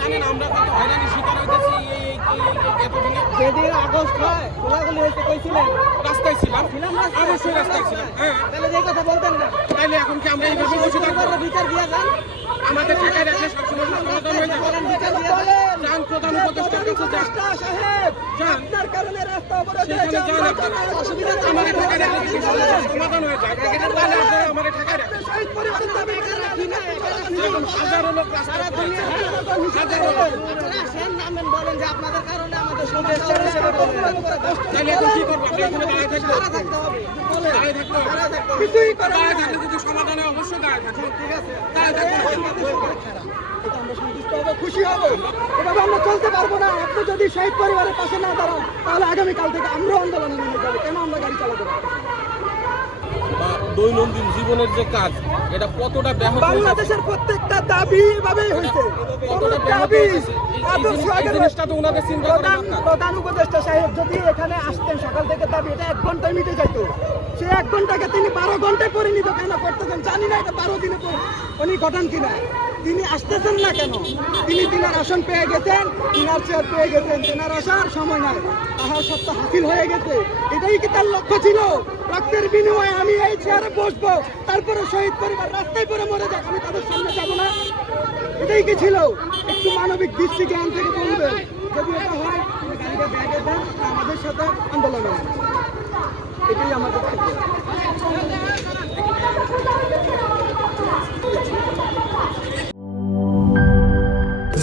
জানেন আমরা কত হয়রানির শিকার হইতেছি এতদিনে। যেদিন আগস্ট হয় গোলাগুলি হয়েছে কইছিলেন রাস্তায় ছিলাম, ছিলাম না অবশ্যই রাস্তায় ছিলাম। হ্যাঁ, তাহলে যে কথা বলতেন না তাইলে এখন কি আমরা এইভাবে বসে থাকবো? বিচার দিয়া যান আমাদের ঢাকায় রাখলে সবসময় সমাধান হয়ে যাবে। বিচার দিয়া যান যান প্রধান উপদেষ্টার কাছে যান। সাহেব যান। আপনার কারণে রাস্তা অবরোধ সেখানে হয়েছে যান আপনারা। অসুবিধা আমাদের ঢাকায় রাখলে কি সমাধান হয়ে যায়? তাহলে আপনারা আমাদের ঢাকায় রাখেন। শহীদ পরিবারের দাবি এখানে রাখি না এরকম হাজারো লোক রাস্তায় পড়ে আছে। আসেন নামেন বলেন যে আপনাদের কারণে আমাদের সমস্যা হয়েছে তাহলে এখন কি করবো? আমরা এখানে দাঁড়িয়ে থাকবো? থাকতে হবে দাঁড়িয়ে থাকতে হবে? কিছুই করেন দাঁড়িয়ে না থাকলে যদি সমাধান হয় অবশ্যই দাঁড়িয়ে থাকবো। ঠিক আছে দাঁড়িয়ে থাকবো। এটা আমরা সন্তুষ্ট হবো, খুশি হবো। এভাবে আমরা চলতে পারবো না। আপনি যদি শহীদ পরিবারের পাশে না দাঁড়ান তাহলে আগামীকাল থেকে আমরাও আন্দোলনে নেমে যাবো। কেন আমরা গাড়ি চালাতে পারবো না? বা দৈনন্দিন জীবনের যে কাজ, এটা কতটা ব্যাহত হয়েছে, বাংলাদেশের প্রত্যেকটা দাবি এভাবেই হয়েছে। কতটা ব্যাহত দাবি হয়েছে, আদর্শ এই আগের জিনিসটা তো ওনাদের চিন্তা করা প্রধান দরকার। প্রধান উপদেষ্টা সাহেব যদি এখানে আসতেন সকাল থেকে দাবি এটা 1 ঘন্টায় মিটে যাইতো। সে 1 ঘন্টাকে তিনি 12 ঘন্টায় পরিণত কেন করতেছেন জানি না। এটা 12 দিনে উনি ঘটান কিনা। তিনি আসতেছেন না কেন? তিনি তিনার আসন পেয়ে গেছেন, তিনার চেয়ার পেয়ে গেছেন, তিনার আসার সময় নাই, তাহার সত্য হাসিল হয়ে গেছে। এটাই কি তার লক্ষ্য ছিল? রক্তের বিনিময়ে আমি এই চেয়ারে বসবো, তারপরে শহীদ পরিবার রাস্তায় পরে মরে যাক, আমি তাদের সামনে যাবো না? এটাই কি ছিল? একটু মানবিক দৃষ্টি জ্ঞান থেকে বলবেন। যদি এটা হয় গাড়িটা ব্যাগে দেন, আমাদের সাথে আন্দোলন হবে। এটাই আমার বক্তব্য।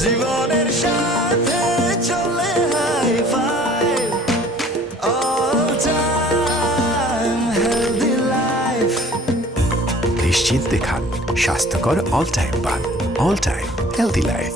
জীবনের সাথে চলে high five all time healthy life. নিশ্চিন্তে খান স্বাস্থ্যকর অল টাইম পান। All time healthy life.